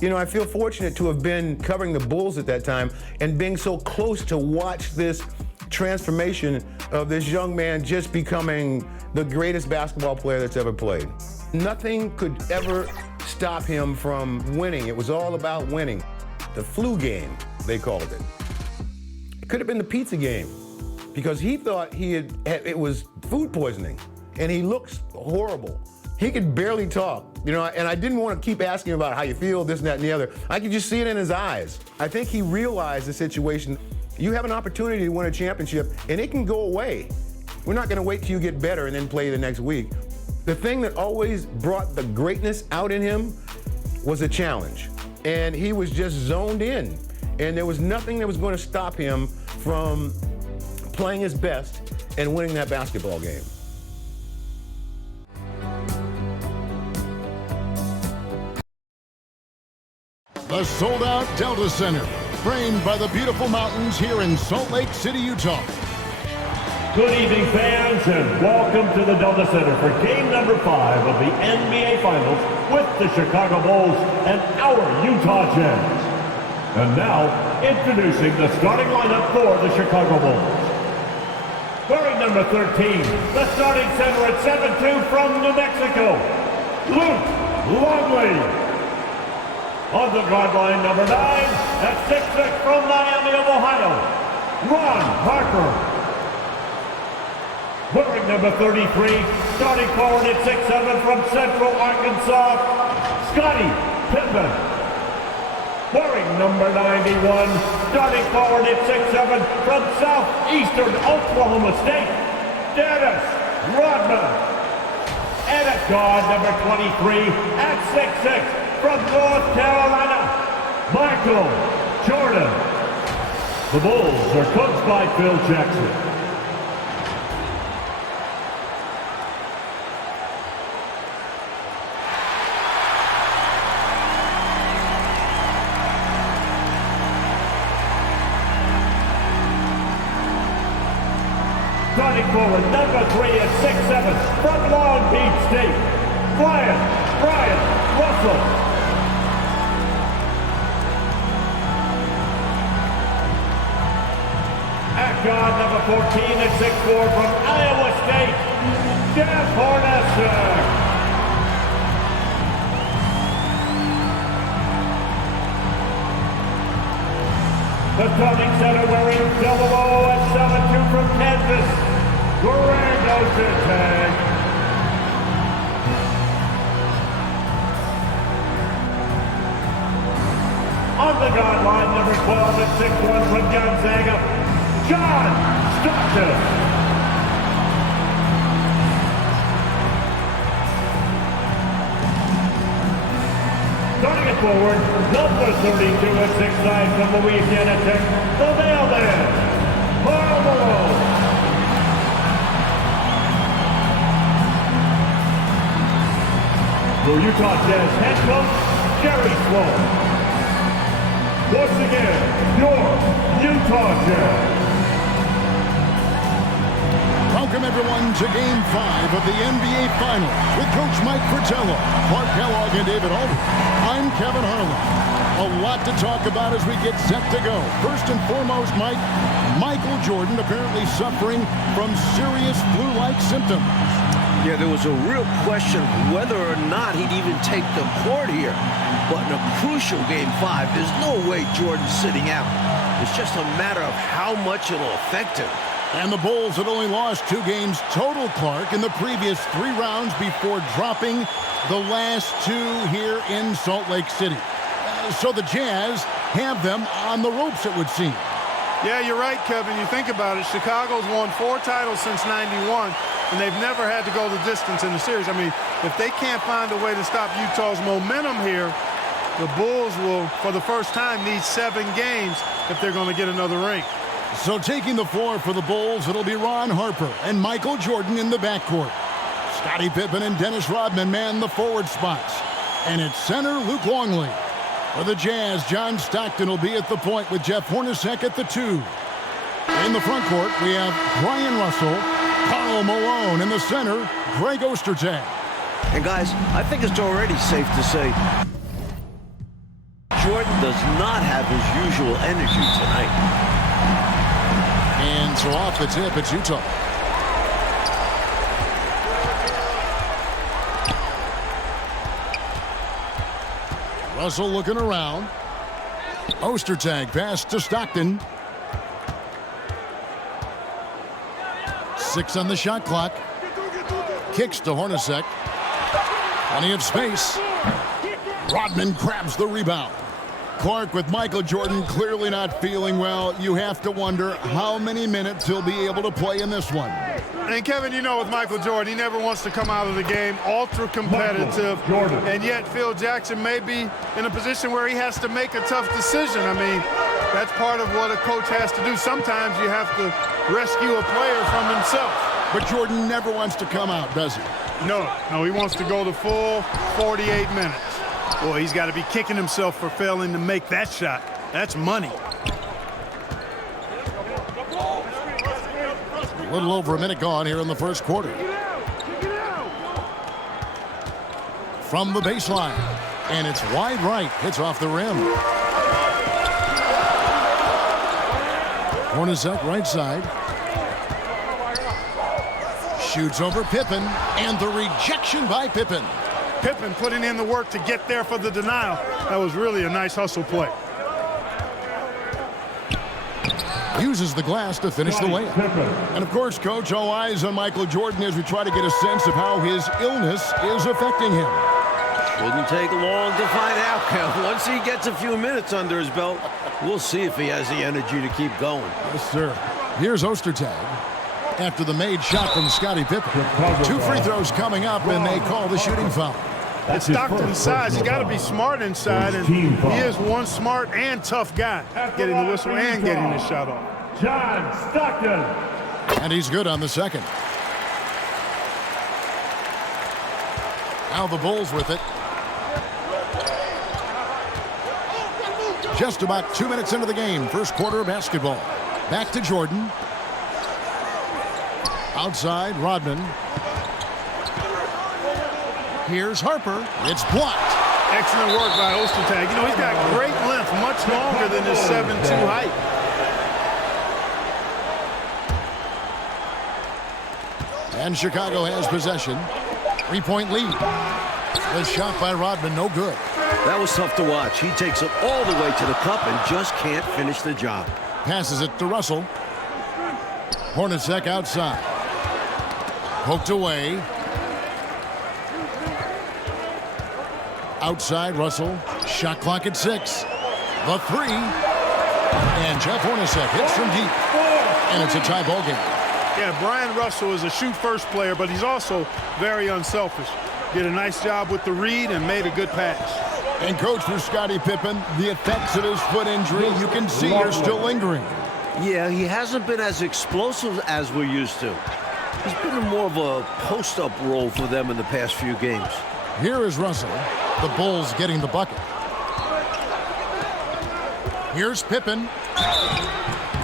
You know, I feel fortunate to have been covering the Bulls at that time and being so close to watch this transformation of this young man just becoming the greatest basketball player that's ever played. Nothing could ever stop him from winning. It was all about winning. The Flue game, they called it. It could have been the pizza game because he thought it was food poisoning, and he looks horrible. He could barely talk, you know, and I didn't want to keep asking about how you feel, this and that and the other. I could just see it in his eyes. I think he realized the situation. You have an opportunity to win a championship, and it can go away. We're not going to wait till you get better and then play the next week. The thing that always brought the greatness out in him was a challenge, and he was just zoned in, and there was nothing that was going to stop him from playing his best and winning that basketball game. The sold-out Delta Center, framed by the beautiful mountains here in Salt Lake City, Utah. Good evening, fans, and welcome to the Delta Center for game number 5 of the NBA Finals with the Chicago Bulls and our Utah Jazz. And now, introducing the starting lineup for the Chicago Bulls. Wearing number 13, the starting center at 7'2" from New Mexico, Luke Longley. On the guard line, number 9, at 6'6" from Miami of Ohio, Ron Harper. Wearing number 33, starting forward at 6'7" from Central Arkansas, Scottie Pippen. Wearing number 91, starting forward at 6'7" from Southeastern Oklahoma State, Dennis Rodman. And at guard, number 23, at 6'6", from North Carolina, Michael Jordan. The Bulls are coached by Phil Jackson. Starting forward, number 3 at 6'7", from Long Beach State, Brian Russell. At guard, number 14 at 6'4" from Iowa State, Jeff Hornacek. The starting center wearing double O at 7'2" from Kansas, Greg Ocean. On the guard line, number 12 at 6'1" from Gonzaga, John Stockton. Starting it forward, number 32 at 6'9" from Louisiana Tech, the mailman, Karl Malone. The Utah Jazz head coach, Jerry Sloan. Once again, your Utah Jazz. Welcome, everyone, to Game 5 of the NBA Finals with Coach Mike Fratello, Clark Kellogg, and David Aldridge. I'm Kevin Harlan. A lot to talk about as we get set to go. First and foremost, Mike, Michael Jordan apparently suffering from serious flu-like symptoms. Yeah, there was a real question whether or not he'd even take the court here. But in a crucial Game 5, there's no way Jordan's sitting out. It's just a matter of how much it'll affect him. And the Bulls had only lost 2 games total, Clark, in the previous 3 rounds before dropping the last 2 here in Salt Lake City. So the Jazz have them on the ropes, it would seem. Yeah, you're right, Kevin. You think about it, Chicago's won 4 titles since '91, and they've never had to go the distance in the series. I mean, if they can't find a way to stop Utah's momentum here, the Bulls will, for the first time, need 7 games if they're going to get another ring. So taking the floor for the Bulls, it'll be Ron Harper and Michael Jordan in the backcourt. Scottie Pippen and Dennis Rodman man the forward spots. And at center, Luke Longley. For the Jazz, John Stockton will be at the point with Jeff Hornacek at the 2. In the front court, we have Brian Russell, Karl Malone in the center, Greg Ostertag. And guys, I think it's already safe to say Jordan does not have his usual energy tonight. And so off the tip, it's Utah. Russell looking around. Ostertag pass to Stockton. 6 on the shot clock. Kicks to Hornacek. Plenty of space. Rodman grabs the rebound. Clark with Michael Jordan clearly not feeling well. You have to wonder how many minutes he'll be able to play in this one. And Kevin, you know with Michael Jordan, he never wants to come out of the game ultra competitive. And yet Phil Jackson may be in a position where he has to make a tough decision. I mean, that's part of what a coach has to do. Sometimes you have to rescue a player from himself. But Jordan never wants to come out, does he? No, he wants to go the full 48 minutes. Boy, he's got to be kicking himself for failing to make that shot. That's money. A little over a minute gone here in the first quarter. From the baseline. And it's wide right. Hits off the rim. Hornacek right side. Shoots over Pippen. And the rejection by Pippen. Pippen putting in the work to get there for the denial. That was really a nice hustle play. Uses the glass to finish the layup. And of course, Coach, all eyes on Michael Jordan as we try to get a sense of how his illness is affecting him. Shouldn't take long to find out, Kel. Once he gets a few minutes under his belt, we'll see if he has the energy to keep going. Yes, sir. Here's Ostertag. After the made shot from Scottie Pippen. 2 free throws coming up, and they call the shooting foul. It's Stockton's size. He's got to be smart inside, and he is one smart and tough guy, getting the whistle and getting the shot off. John Stockton. And he's good on the second. Now the Bulls with it. Just about 2 minutes into the game. First quarter of basketball. Back to Jordan. Outside, Rodman. Here's Harper. It's blocked. Excellent work by Ostertag. You know, he's got great length, much longer than his 7'2" height. And Chicago has possession. 3-point lead. The shot by Rodman, no good. That was tough to watch. He takes it all the way to the cup and just can't finish the job. Passes it to Russell. Hornacek outside. Poked away. Outside, Russell. Shot clock at 6. The 3. And Jeff Hornacek hits from deep. And it's a tie ball game. Yeah, Brian Russell is a shoot-first player, but he's also very unselfish. Did a nice job with the read and made a good pass. And coach, for Scottie Pippen, the effects of his foot injury, you can see are still lingering. Yeah, he hasn't been as explosive as we're used to. He's been in more of a post-up role for them in the past few games. Here is Russell. The Bulls getting the bucket. Here's Pippen.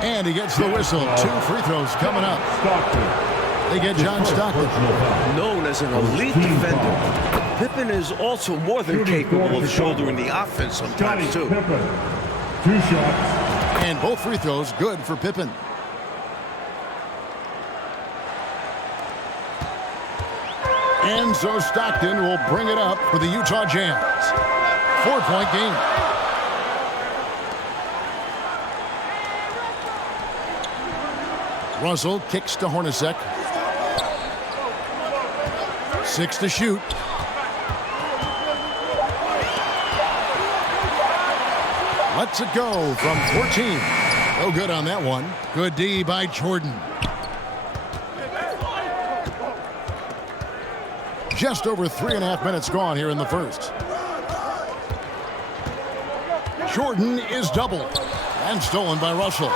And he gets the whistle. 2 free throws coming up. They get John Stockton. Known as an elite defender, Pippen is also more than capable of shouldering the offense sometimes, too. 2 shots. And both free throws good for Pippen. And so Stockton will bring it up for the Utah Jazz. 4-point game. Russell kicks to Hornacek. 6 to shoot. Lets it go from 14. No good on that one. Good D by Jordan. Just over 3.5 minutes gone here in the first. Jordan is doubled and stolen by Russell.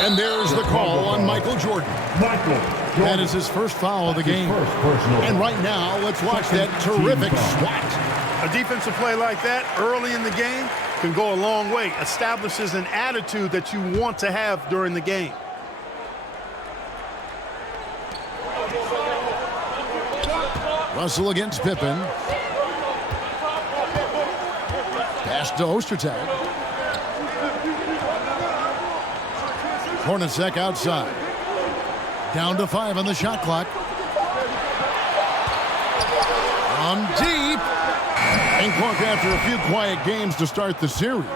And there's the call on Michael Jordan. That is his first foul of the game. And right now, let's watch that terrific swat. A defensive play like that early in the game can go a long way. Establishes an attitude that you want to have during the game. Russell against Pippen. Pass to Ostertag. Hornacek outside. Down to 5 on the shot clock. From deep. And Clark, after a few quiet games to start the series,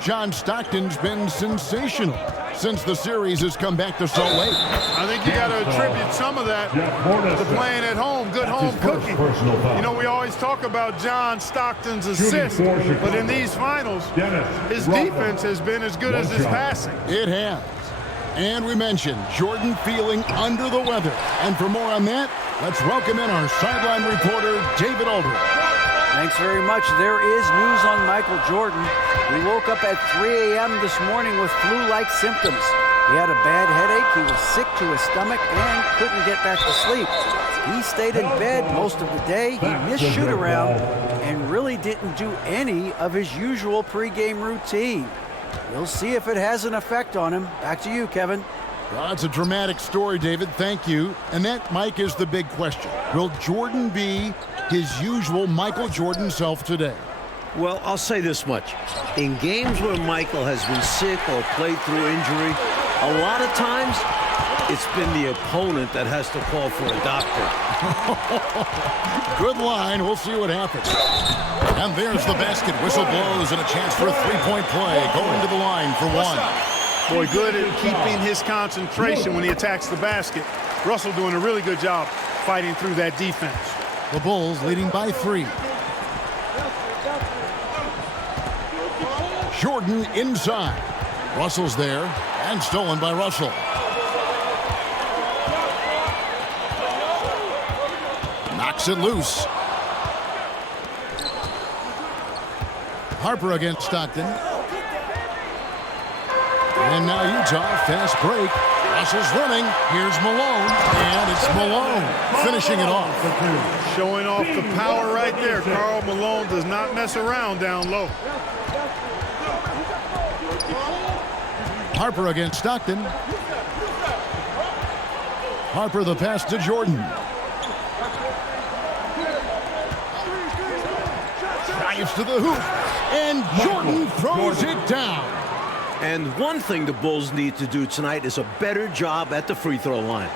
John Stockton's been sensational since the series has come back to Salt Lake. I think you got to attribute some of that to playing at home, good home cooking. You know, we always talk about John Stockton's assists, but in these finals, his defense has been as good as his passing. It has. And we mentioned Jordan feeling under the weather. And for more on that, let's welcome in our sideline reporter, David Aldridge. Thanks very much. There is news on Michael Jordan. He woke up at 3 a.m. this morning with flu-like symptoms. He had a bad headache, he was sick to his stomach, and couldn't get back to sleep. He stayed in bed most of the day. He missed shoot-around and really didn't do any of his usual pregame routine. We'll see if it has an effect on him. Back to you, Kevin. Well, it's a dramatic story, David. Thank you. And that, Mike, is the big question. Will Jordan be his usual Michael Jordan self today? Well, I'll say this much. In games where Michael has been sick or played through injury, a lot of times it's been the opponent that has to call for a doctor. Good line. We'll see what happens. And there's the basket. Whistle blows and a chance for a three-point play. Going to the line for one. Boy, good at keeping his concentration when he attacks the basket. Russell doing a really good job fighting through that defense. The Bulls leading by 3. Jordan inside. Russell's there and stolen by Russell. Knocks it loose. Harper against Stockton. And now Utah, fast break. Russell's running. Here's Malone. And it's Malone finishing it off. Showing off the power right there. Karl Malone does not mess around down low. Harper against Stockton. Harper the pass to Jordan. Drives to the hoop. And Jordan throws it down. And one thing the Bulls need to do tonight is a better job at the free throw line.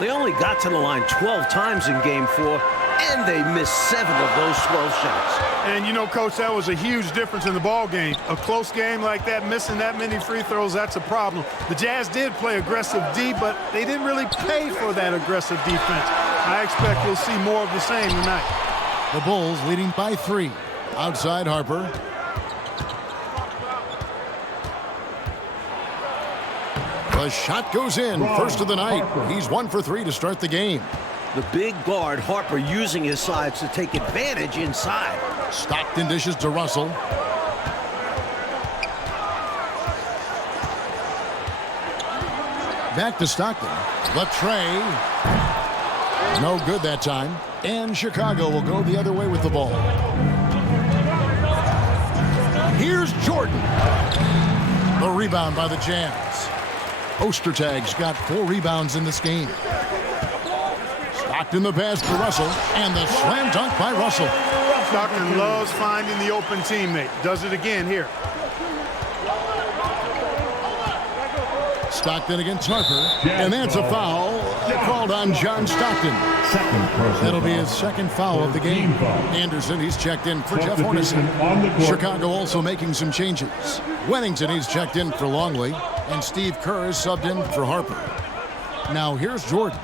They only got to the line 12 times in Game 4, and they missed 7 of those 12 shots. And you know, Coach, that was a huge difference in the ball game. A close game like that, missing that many free throws, that's a problem. The Jazz did play aggressive D, but they didn't really pay for that aggressive defense. I expect we'll see more of the same tonight. The Bulls leading by 3. Outside Harper. The shot goes in. First of the night. He's 1 for 3 to start the game. The big guard, Harper, using his sides to take advantage inside. Stockton dishes to Russell. Back to Stockton. The tray. No good that time. And Chicago will go the other way with the ball. Here's Jordan. The rebound by the Jazz. Ostertag's got 4 rebounds in this game. Stockton the pass to Russell. And the slam dunk by Russell. Stockton loves finding the open teammate. Does it again here. Stockton against Harper. And that's a foul called on John Stockton. That'll be his second foul of the game. Anderson, he's checked in for Jeff Hornacek. Chicago also making some changes. Wennington, he's checked in for Longley. And Steve Kerr is subbed in for Harper. Now here's Jordan.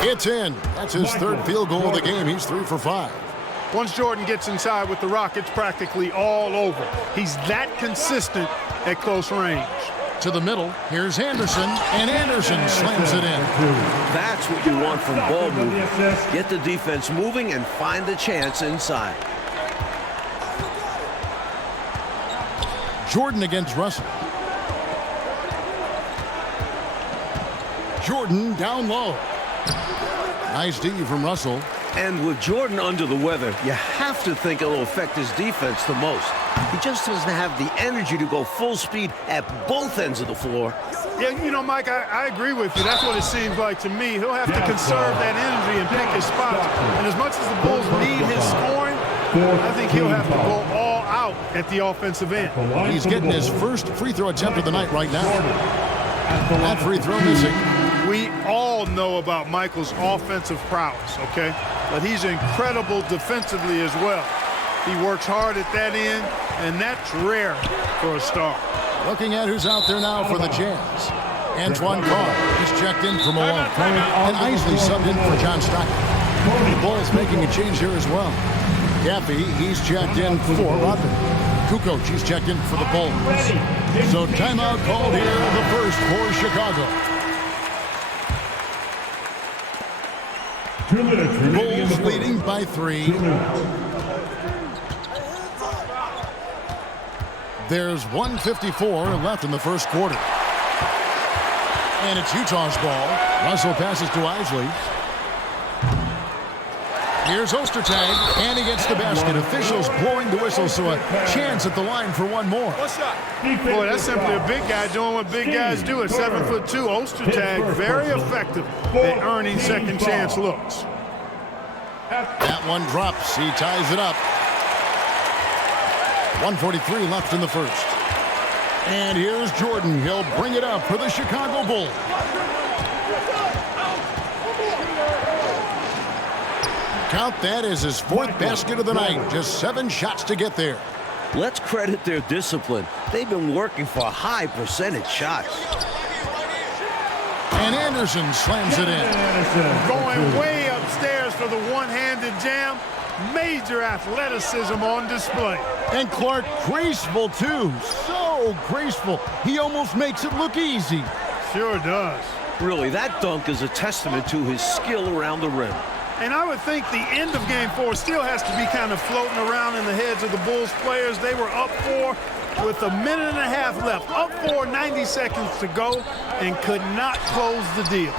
It's in. That's his third field goal of the game. He's 3 for 5. Once Jordan gets inside with the Rockets, practically all over. He's that consistent at close range. To the middle, here's Anderson, and Anderson slams it in. That's what you want from ball movement. Get the defense moving and find the chance inside. Jordan against Russell. Jordan down low. Nice D from Russell. And with Jordan under the weather, you have to think it'll affect his defense the most. He just doesn't have the energy to go full speed at both ends of the floor. Yeah, you know, Mike, I agree with you. That's what it seems like to me. He'll have to conserve that energy and pick his spots. And as much as the Bulls need his scoring, I think he'll have to go all out at the offensive end. He's getting his first free throw attempt of the night right now. That free throw missing. We all know about Michael's offensive prowess, okay? But he's incredible defensively as well. He works hard at that end, and that's rare for a star. Looking at who's out there now for the Jazz. Antoine Carr, he's checked in for Malone. And Isley subbed in for John Stockton. The Bulls making a change here as well. Gaffey, he's checked in for Rodman. Kukoc, he's checked in for the Bulls. So timeout called here, the first for Chicago. 2 minutes remaining in the Bulls leading by 3. There's 1:54 left in the first quarter. And it's Utah's ball. Russell passes to Isley. Here's Ostertag, and he gets the basket. Officials blowing the whistle, so a chance at the line for one more. Boy, that's simply a big guy doing what big guys do at 7'2". Ostertag, very effective at earning second chance looks. That one drops. He ties it up. 1:43 left in the first. And here's Jordan. He'll bring it up for the Chicago Bulls. Count that as his 4th basket of the night. Just 7 shots to get there. Let's credit their discipline. They've been working for high percentage shots. And Anderson slams it in. Going way upstairs for the one-handed jam. Major athleticism on display. And Clark graceful too. So graceful. He almost makes it look easy. Sure does. Really, that dunk is a testament to his skill around the rim. And I would think the end of Game 4 still has to be kind of floating around in the heads of the Bulls players. They were up 4 with a minute and a half left. Up 4, 90 seconds to go, and could not close the deal.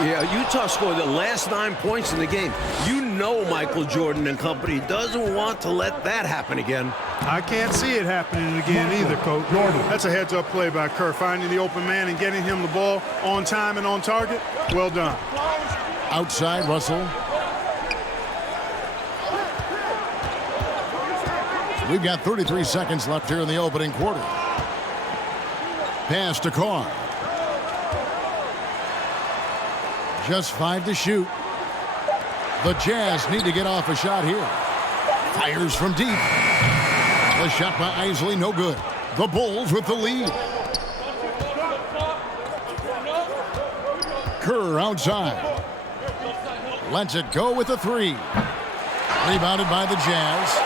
Yeah, Utah scored the last 9 points in the game. You know Michael Jordan and company doesn't want to let that happen again. I can't see it happening again either, Coach. That's a heads-up play by Kerr, finding the open man and getting him the ball on time and on target. Well done. Outside, Russell. We've got 33 seconds left here in the opening quarter. Pass to Carr. Just 5 to shoot. The Jazz need to get off a shot here. Fires from deep. The shot by Isley, no good. The Bulls with the lead. Kerr outside. Lets it go with a 3. Rebounded by the Jazz.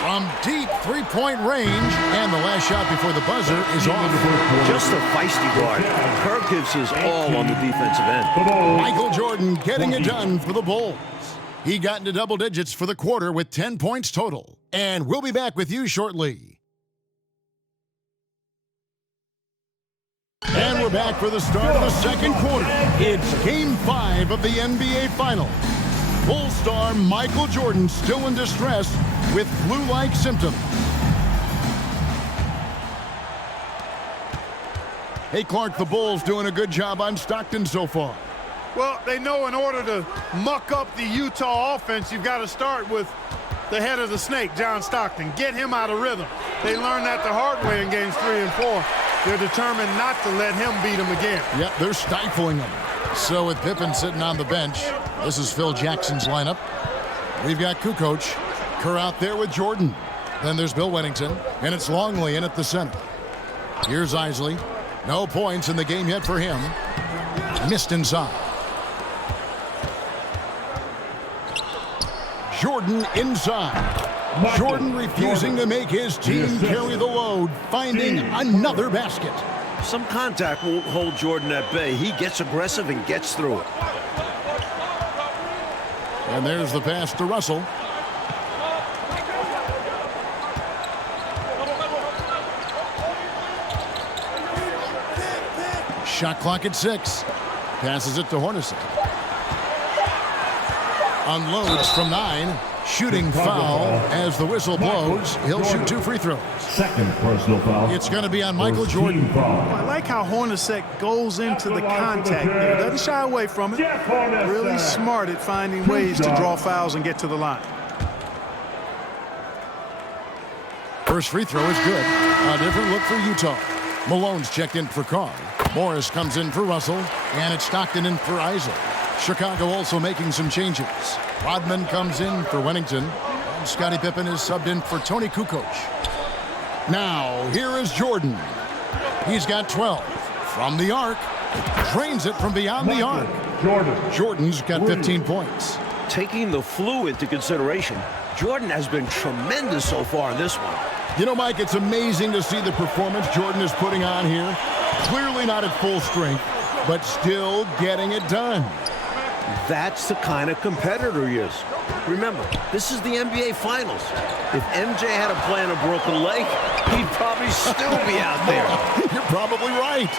From deep three-point range, and the last shot before the buzzer is off. Just a feisty guard. Kerr gives his all on the defensive end. Michael Jordan getting it done for the Bulls. He got into double digits for the quarter with 10 points total. And we'll be back with you shortly. And we're back for the start of the second quarter. It's Game 5 of the NBA Finals. Bull star Michael Jordan still in distress with flu-like symptoms. Hey, Clark, the Bulls doing a good job on Stockton so far. Well, they know in order to muck up the Utah offense, you've got to start with the head of the snake, John Stockton. Get him out of rhythm. They learned that the hard way in games 3 and 4. They're determined not to let him beat them again. Yep, they're stifling him. So with Pippen sitting on the bench, this is Phil Jackson's lineup. We've got Kukoc, Kerr out there with Jordan. Then there's Bill Wennington, and it's Longley in at the center. Here's Isley. No points in the game yet for him. Missed inside. Jordan inside. Jordan refusing to make his team carry the load, finding another basket. Some contact won't hold Jordan at bay. He gets aggressive and gets through it. And there's the pass to Russell. Shot clock at 6. Passes it to Hornacek. Unloads from 9. Shooting foul as the whistle blows. He'll shoot 2 free throws. Second personal foul. It's going to be on Michael Jordan. I like how Hornacek goes into the contact there. Doesn't shy away from it. Really smart at finding ways to draw fouls and get to the line. First free throw is good. A different look for Utah. Malone's checked in for Carr. Morris comes in for Russell. And it's Stockton in for Isaac. Chicago also making some changes. Rodman comes in for Wennington. And Scottie Pippen is subbed in for Tony Kukoc. Now, here is Jordan. He's got 12. From the arc. Drains it from beyond the arc. Jordan's got 15 points. Taking the Flue into consideration, Jordan has been tremendous so far in this one. You know, Mike, it's amazing to see the performance Jordan is putting on here. Clearly not at full strength, but still getting it done. That's the kind of competitor he is. Remember, this is the NBA Finals. If MJ had to play on a broken leg, he'd probably still be out there. You're probably right.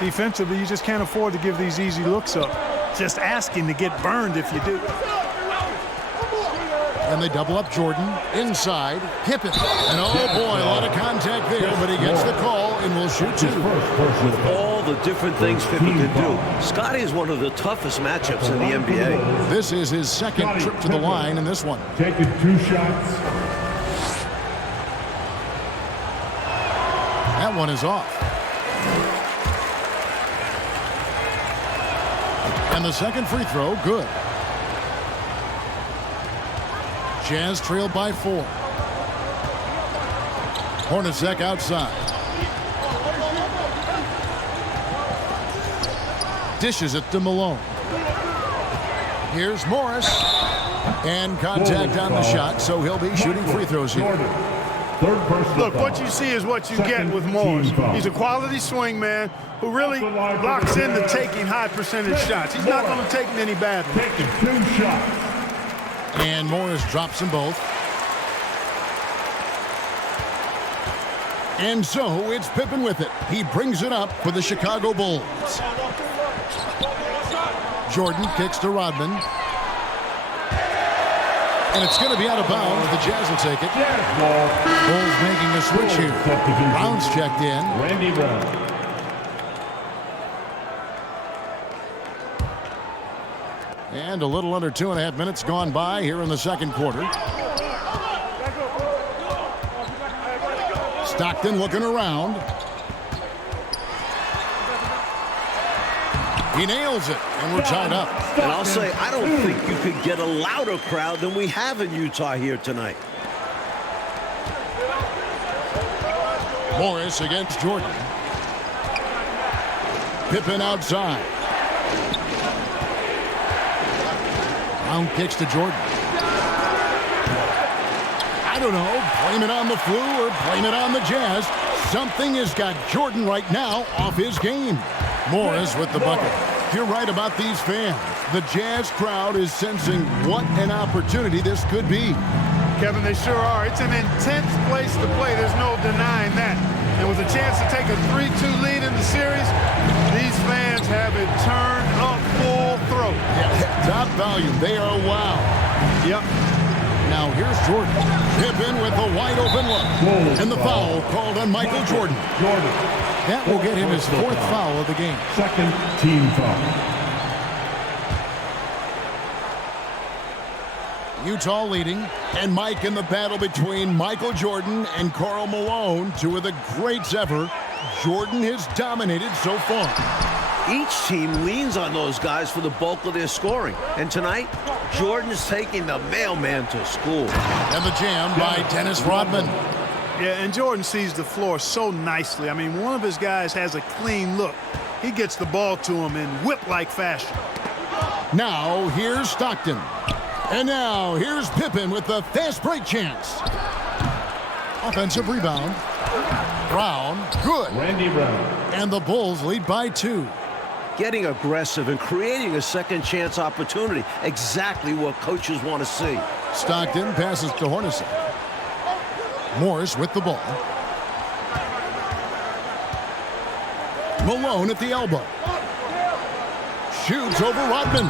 Defensively, you just can't afford to give these easy looks up. Just asking to get burned if you do. And they double up Jordan inside. Pippen. And oh boy, a lot of contact there, but he gets the call and will shoot 2. With all the different things Pippen can do, Scottie is one of the toughest matchups in the NBA. This is his second trip to the line in this one. Taking 2 shots. That one is off. And the second free throw, good. Jazz trailed by 4. Hornacek outside. Dishes it to Malone. Here's Morris. And contact on the shot, so he'll be shooting free throws here. Look, what you see is what you get with Morris. He's a quality swing man who really locks into taking high percentage shots. He's not going to take many bad ones. Taking 2 shots. And Morris drops them both. And so it's Pippen with it. He brings it up for the Chicago Bulls. Jordan kicks to Rodman. And it's going to be out of bounds. The Jazz will take it. Bulls making a switch here. Brown's checked in. Randy Brown. And a little under 2.5 minutes gone by here in the second quarter. Stockton looking around. He nails it, and we're tied up. And I'll say, I don't think you could get a louder crowd than we have in Utah here tonight. Morris against Jordan. Pippen outside. Brown kicks to Jordan. I don't know, blame it on the Flue or blame it on the Jazz. Something has got Jordan right now off his game. Morris with the bucket. You're right about these fans. The Jazz crowd is sensing what an opportunity this could be. Kevin, they sure are. It's an intense place to play. There's no denying that. And with a chance to take a 3-2 lead in the series, these fans have it turned up full throat. Yeah, top volume. They are wow. Yep. Now here's Jordan. Pippen with a wide open look. And the foul called on Michael Jordan. That will get him his 4th foul of the game. Second team foul. Utah leading, and Mike in the battle between Michael Jordan and Karl Malone, 2 of the greats ever. Jordan has dominated so far. Each team leans on those guys for the bulk of their scoring. And tonight, Jordan's taking the mailman to school. And the jam by Dennis Rodman. Yeah, and Jordan sees the floor so nicely. I mean, one of his guys has a clean look. He gets the ball to him in whip-like fashion. Now, here's Stockton. And now, here's Pippen with the fast break chance. Offensive rebound. Brown, good. Randy Brown. And the Bulls lead by 2. Getting aggressive and creating a second chance opportunity. Exactly what coaches want to see. Stockton passes to Hornacek. Morris with the ball. Malone at the elbow. Shoots over Rodman.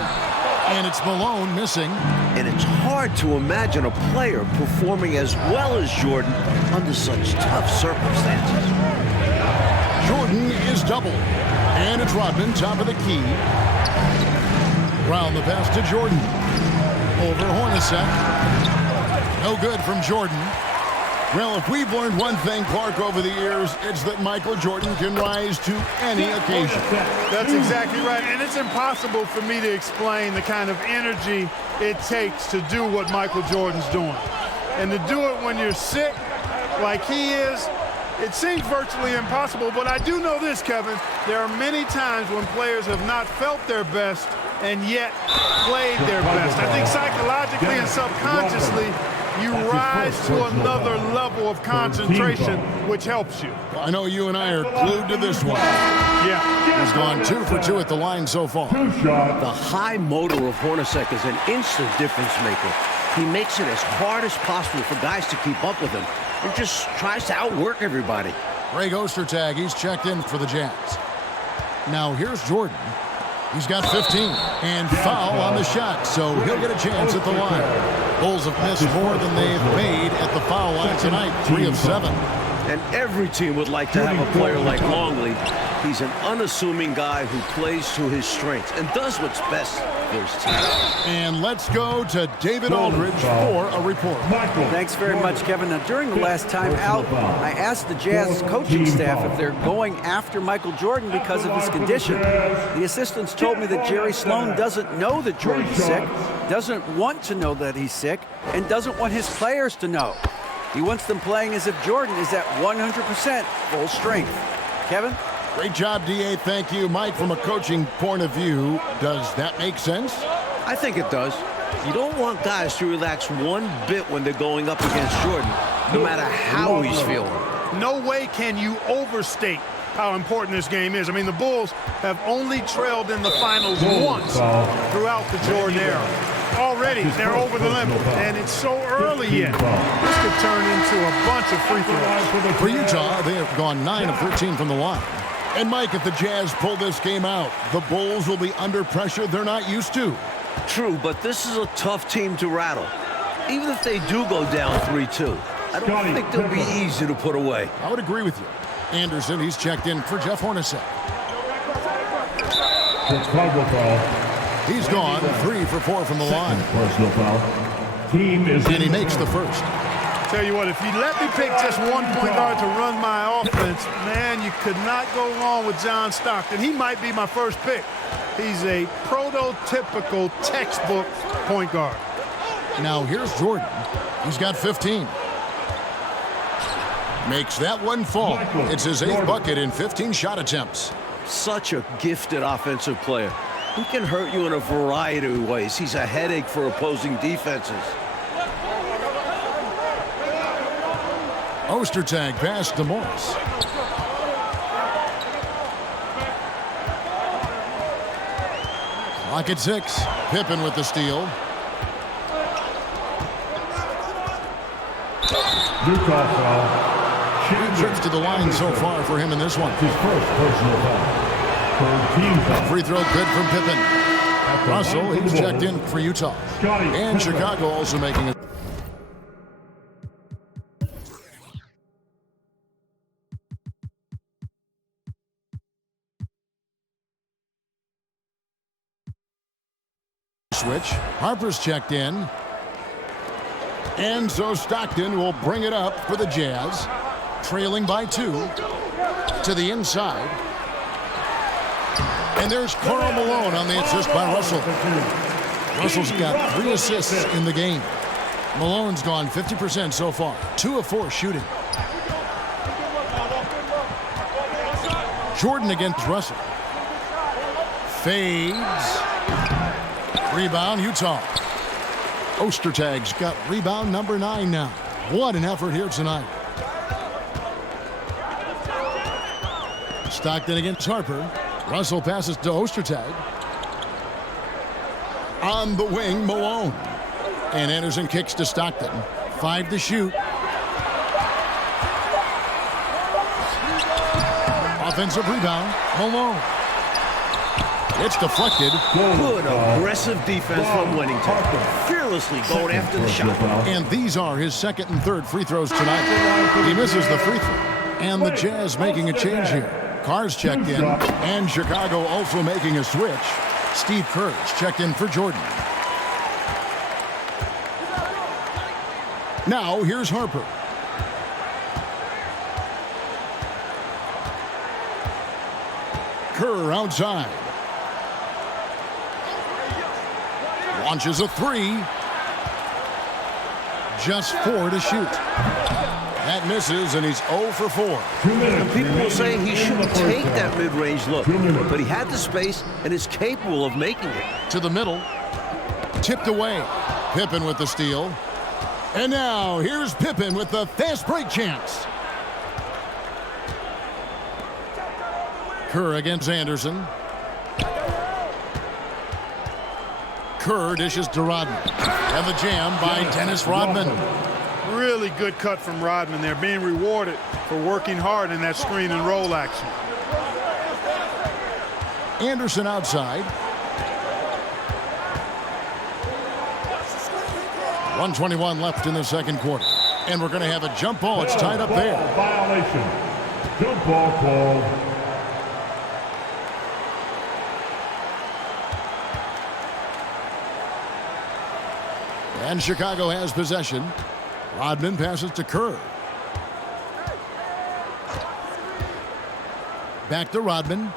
And it's Malone missing. And it's hard to imagine a player performing as well as Jordan under such tough circumstances. Jordan is doubled. And it's Rodman, top of the key. Round the pass to Jordan. Over Hornacek. No good from Jordan. Well, if we've learned one thing, Clark, over the years, it's that Michael Jordan can rise to any occasion. That's exactly right. And it's impossible for me to explain the kind of energy it takes to do what Michael Jordan's doing. And to do it when you're sick like he is, it seems virtually impossible. But I do know this, Kevin. There are many times when players have not felt their best and yet played their best. I think psychologically and subconsciously, you rise to another level of concentration, which helps you. Well, I know you and I are glued to this one. Yeah. He's gone 2 for 2 at the line so far. The high motor of Hornacek is an instant difference maker. He makes it as hard as possible for guys to keep up with him and just tries to outwork everybody. Greg Ostertag, he's checked in for the Jazz. Now here's Jordan. He's got 15 and foul on the shot, so he'll get a chance at the line. Bulls have missed more than they've made at the foul line tonight, 3 of 7. And every team would like to have a player like Longley. He's an unassuming guy who plays to his strengths and does what's best for his team. And let's go to David Aldridge for a report. Thanks very much, Kevin. Now, during the last time out, I asked the Jazz coaching staff if they're going after Michael Jordan because of his condition. The assistants told me that Jerry Sloan doesn't know that Jordan's sick, doesn't want to know that he's sick, and doesn't want his players to know. He wants them playing as if Jordan is at 100% full strength. Kevin? Great job, D.A. Thank you. Mike, from a coaching point of view, does that make sense? I think it does. You don't want guys to relax one bit when they're going up against Jordan, no matter how he's feeling. No way can you overstate how important this game is. I mean, the Bulls have only trailed in the finals once throughout the Jordan era. Already, they're over the limit, and it's so early yet. This could turn into a bunch of free throws. For Utah, they have gone 9 of 13 from the line. And Mike, if the Jazz pull this game out, the Bulls will be under pressure they're not used to. True, but this is a tough team to rattle. Even if they do go down 3-2, I don't think they'll be easy to put away. I would agree with you. Anderson, he's checked in for Jeff Hornacek. He's gone 3 for 4 from the line. Personal foul. Team is And he makes the first. Tell you what, if you let me pick just one point guard to run my offense, man, you could not go wrong with John Stockton. He might be my first pick. He's a prototypical textbook point guard. Now here's Jordan. He's got 15. Makes that one fall. It's his 8th bucket in 15 shot attempts. Such a gifted offensive player. He can hurt you in a variety of ways. He's a headache for opposing defenses. Ostertag pass to Morris. Clock at 6. Pippen with the steal. Utah foul. 2 trips to the line so far for him in this one. His first personal foul. Team foul. Free throw good from Pippen. Russell, he's checked in for Utah. And Chicago also making a switch. Harper's checked in. And so Stockton will bring it up for the Jazz. Trailing by 2 to the inside. And there's Karl Malone on the assist by Russell. Russell's got 3 assists in the game. Malone's gone 50% so far. 2 of 4 shooting. Jordan against Russell. Fades. Rebound, Utah. Ostertag's got rebound number 9 now. What an effort here tonight. Stockton against Harper. Russell passes to Ostertag. On the wing, Malone. And Anderson kicks to Stockton. 5 to shoot. Offensive rebound, Malone. It's deflected. Good aggressive defense from Winnington. Fearlessly going after the shot. And these are his second and third free throws tonight. He misses the free throw. And the Jazz making a change here. Carr's checked in. And Chicago also making a switch. Steve Kerr's checked in for Jordan. Now here's Harper. Kerr outside. Launches a three. Just 4 to shoot. That misses, and he's 0 for 4. People will say he shouldn't take that mid-range look, but he had the space and is capable of making it. To the middle. Tipped away. Pippen with the steal. And now here's Pippen with the fast break chance. Kerr against Anderson. Kerr dishes to Rodman. And the jam by Dennis Rodman. Really good cut from Rodman there, being rewarded for working hard in that screen and roll action. Anderson outside. 1:21 left in the second quarter. And we're going to have a jump ball. It's tied up there. Violation. Jump ball called. And Chicago has possession. Rodman passes to Kerr. Back to Rodman.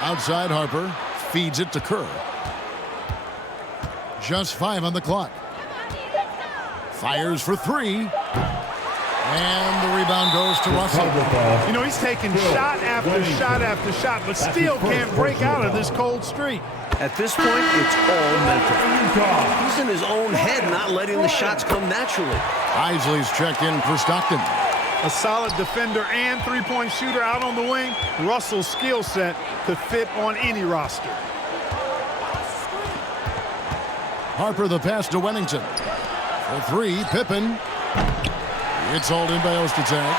Outside Harper. Feeds it to Kerr. Just 5 on the clock. Fires for 3. And the rebound goes to Russell. You know, he's taking shot after shot after shot, but still can't break out of this cold streak. At this point, it's all mental. He's in his own head, not letting the shots come naturally. Isley's checked in for Stockton. A solid defender and three-point shooter out on the wing. Russell's skill set could fit on any roster. Harper the pass to Winnington. For 3, Pippen. It's hauled in by Ostertag.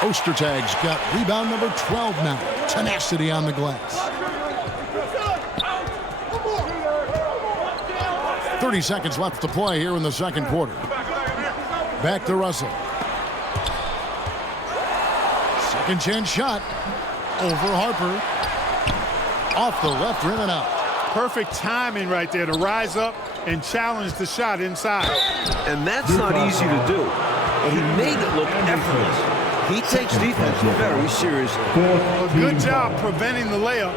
Ostertag's got rebound number 12 now. Tenacity on the glass. 30 seconds left to play here in the second quarter. Back to Russell. Second chance shot. Over Harper. Off the left rim and out. Perfect timing right there to rise up and challenge the shot inside. And that's not easy to do. He made it look effortless. He takes defense very seriously. A good job preventing the layup.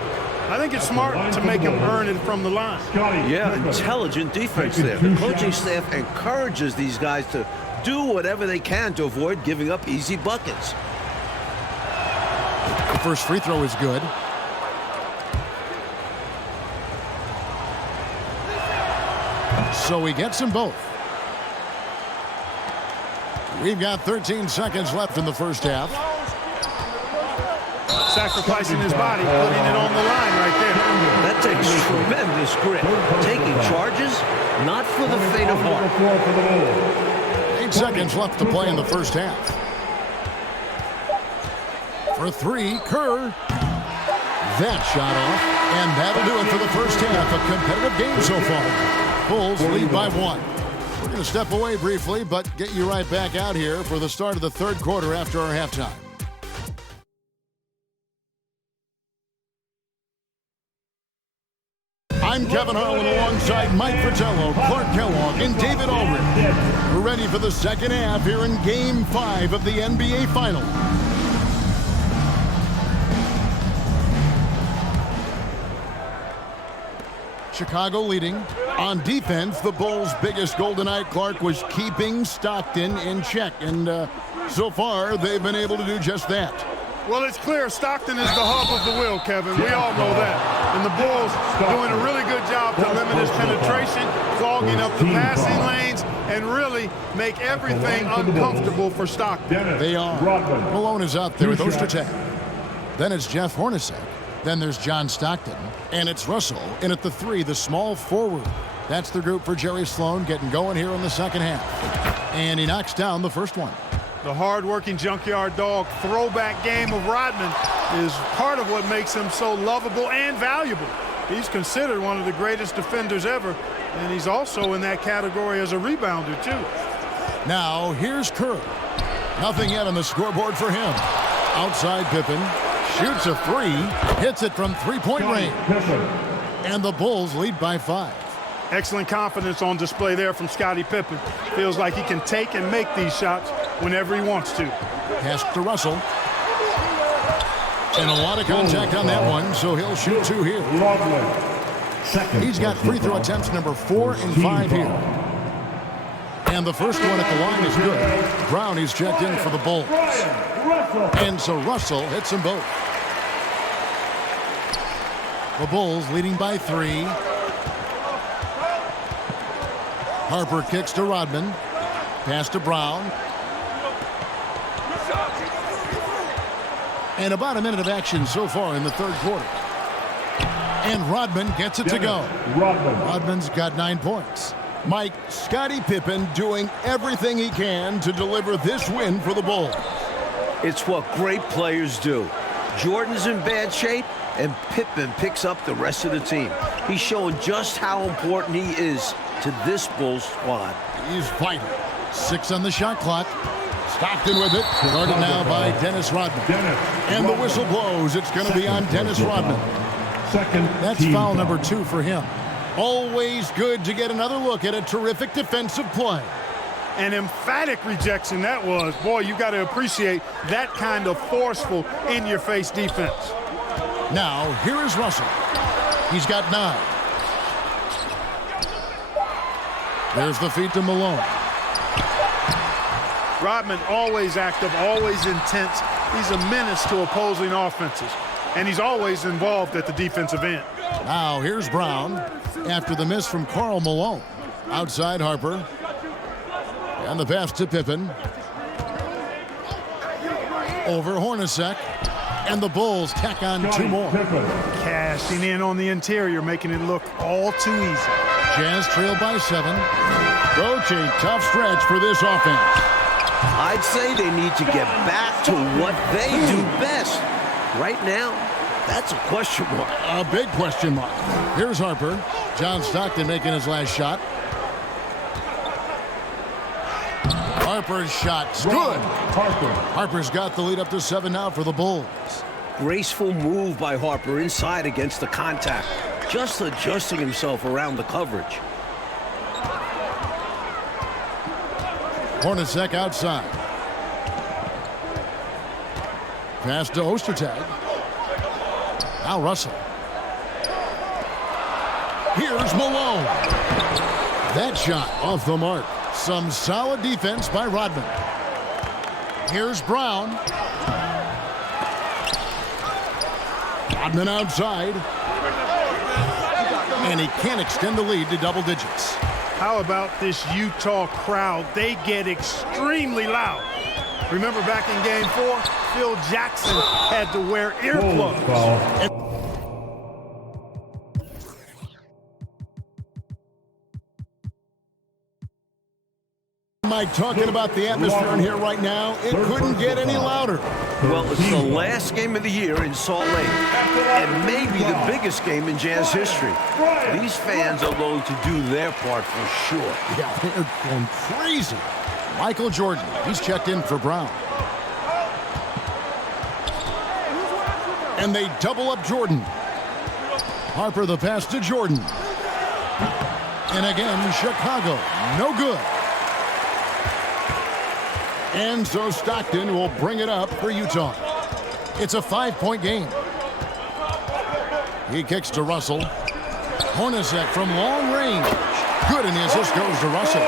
I think it's smart to make him earn it from the line. Yeah, intelligent defense there. The coaching staff encourages these guys to do whatever they can to avoid giving up easy buckets. The first free throw is good. So he gets them both. We've got 13 seconds left in the first half. Sacrificing his body, putting it on the line right there. That takes tremendous grit. Taking charges, not for the faint of heart. 8 seconds left to play in the first half. For 3, Kerr. That shot off, and that'll do it for the first half. A competitive game so far. Bulls lead by 1. We're going to step away briefly, but get you right back out here for the start of the third quarter after our halftime. I'm Kevin Harlan alongside Mike Fratello, Clark Kellogg, and David Aldridge. We're ready for the second half here in Game 5 of the NBA Finals. Chicago leading. On defense, the Bulls' biggest goal tonight, Clark, was keeping Stockton in check. And so far, they've been able to do just that. Well, it's clear Stockton is the hub of the wheel, Kevin. We all know that. And the Bulls doing a really good job to limit his penetration, clogging up the passing lanes, and really make everything uncomfortable for Stockton. They are. Malone is out there with Ostertag. Then it's Jeff Hornacek. Then there's John Stockton. And it's Russell in at the 3, the small forward. That's the group for Jerry Sloan getting going here in the second half. And he knocks down the first one. The hard-working junkyard dog throwback game of Rodman is part of what makes him so lovable and valuable. He's considered one of the greatest defenders ever, and he's also in that category as a rebounder, too. Now, here's Kerr. Nothing yet on the scoreboard for him. Outside Pippen. Shoots a three. Hits it from three-point range. And the Bulls lead by 5. Excellent confidence on display there from Scottie Pippen. Feels like he can take and make these shots whenever he wants to. Pass to Russell. And a lot of contact on that one, so he'll shoot 2 here. He's got free throw attempts number 4 and 5 here. And the first one at the line is good. Brown is checked in for the Bulls. And so Russell hits them both. The Bulls leading by 3. Harper kicks to Rodman. Pass to Brown. And about a minute of action so far in the third quarter. And Rodman gets it to go. Rodman's got 9 points. Mike, Scottie Pippen doing everything he can to deliver this win for the Bulls. It's what great players do. Jordan's in bad shape, and Pippen picks up the rest of the team. He's showing just how important he is to this Bulls squad. He's fighting. 6 on the shot clock. Stockton with it. Guarded now by Dennis Rodman. And the whistle blows. It's going to be on Dennis Rodman. That's foul number 2 for him. Always good to get another look at a terrific defensive play. An emphatic rejection that was. Boy, you got to appreciate that kind of forceful, in-your-face defense. Now, here is Russell. He's got 9. There's the feed to Malone. Rodman always active, always intense. He's a menace to opposing offenses. And he's always involved at the defensive end. Now, here's Brown after the miss from Karl Malone. Outside Harper. And the pass to Pippen. Over Hornacek. And the Bulls tack on 2 more. Cashing in on the interior, making it look all too easy. Jazz trail by 7. Coach, a tough stretch for this offense. I'd say they need to get back to what they do best. Right now, that's a question mark. A big question mark. Here's Harper. John Stockton making his last shot. Harper's shot's good. Harper's got the lead up to 7 now for the Bulls. Graceful move by Harper inside against the contact. Just adjusting himself around the coverage. Hornacek outside. Pass to Ostertag. Now Russell. Here's Malone. That shot off the mark. Some solid defense by Rodman. Here's Brown. Rodman outside. And he can't extend the lead to double digits. How about this Utah crowd? They get extremely loud. Remember back in Game 4, Phil Jackson had to wear earplugs. Mike, talking about the atmosphere in here right now, it couldn't get any louder. Well, it's the last game of the year in Salt Lake, and maybe the biggest game in Jazz history. These fans are going to do their part for sure. Yeah, they're going crazy. Michael Jordan, he's checked in for Brown. And they double up Jordan. Harper the pass to Jordan. And again, Chicago, no good. And so Stockton will bring it up for Utah. It's a 5-point game. He kicks to Russell. Hornacek from long range. Good, and the assist goes to Russell.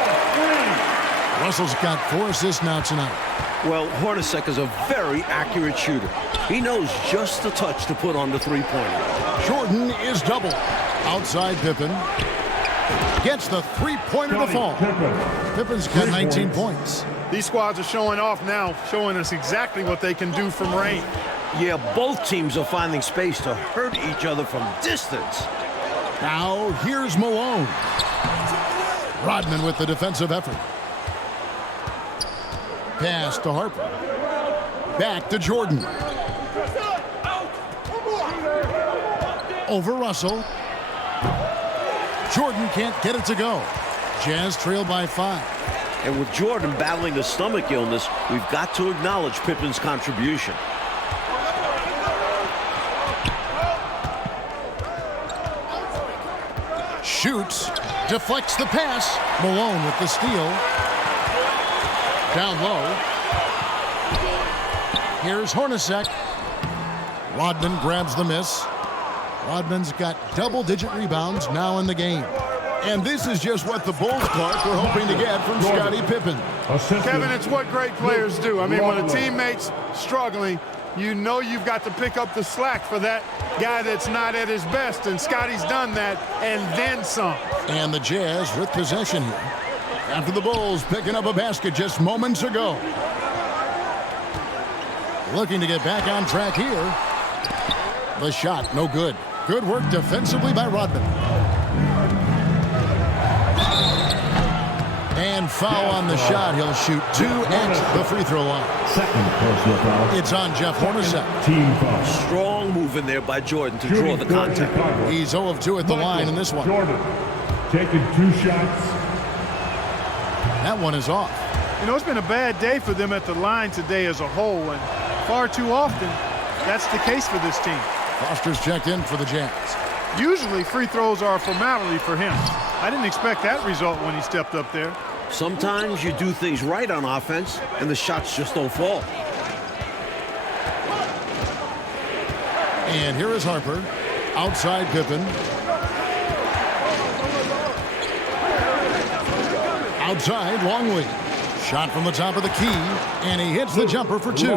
Russell's got 4 assists now tonight. Well, Hornacek is a very accurate shooter. He knows just the touch to put on the three-pointer. Jordan is double. Outside Pippen. Gets the three-pointer to fall. Pippen's got 19 points. These squads are showing off now, showing us exactly what they can do from range. Yeah, both teams are finding space to hurt each other from distance. Now, here's Malone. Rodman with the defensive effort. pass to Harper. Back to Jordan. Over Russell. Jordan can't get it to go. Jazz trail by 5. And with Jordan battling a stomach illness, we've got to acknowledge Pippen's contribution. Shoots. Deflects the pass. Malone with the steal. Down low. Here's Hornacek. Rodman grabs the miss. Rodman's got double-digit rebounds now in the game. And this is just what the Bulls, Clark, were hoping to get from Scottie Pippen. Kevin, it's what great players do. I mean, when a teammate's struggling, you know you've got to pick up the slack for that guy that's not at his best, and Scottie's done that, and then some. And the Jazz with possession here. After the Bulls picking up a basket just moments ago. Looking to get back on track here. The shot, no good. Good work defensively by Rodman. And foul on the shot. He'll shoot 2 at the free throw line. Second personal foul. It's on Jeff Hornacek. Team foul. Strong move in there by Jordan to draw the contact. He's 0 of 2 at the line in this one. Jordan taking 2 shots. That one is off. You know, it's been a bad day for them at the line today as a whole, and far too often that's the case for this team. Foster's checked in for the Jazz. Usually free throws are a formality for him. I didn't expect that result when he stepped up there. Sometimes you do things right on offense, and the shots just don't fall. And here is Harper. Outside Pippen. Outside Longley. Shot from the top of the key, and he hits the jumper for 2.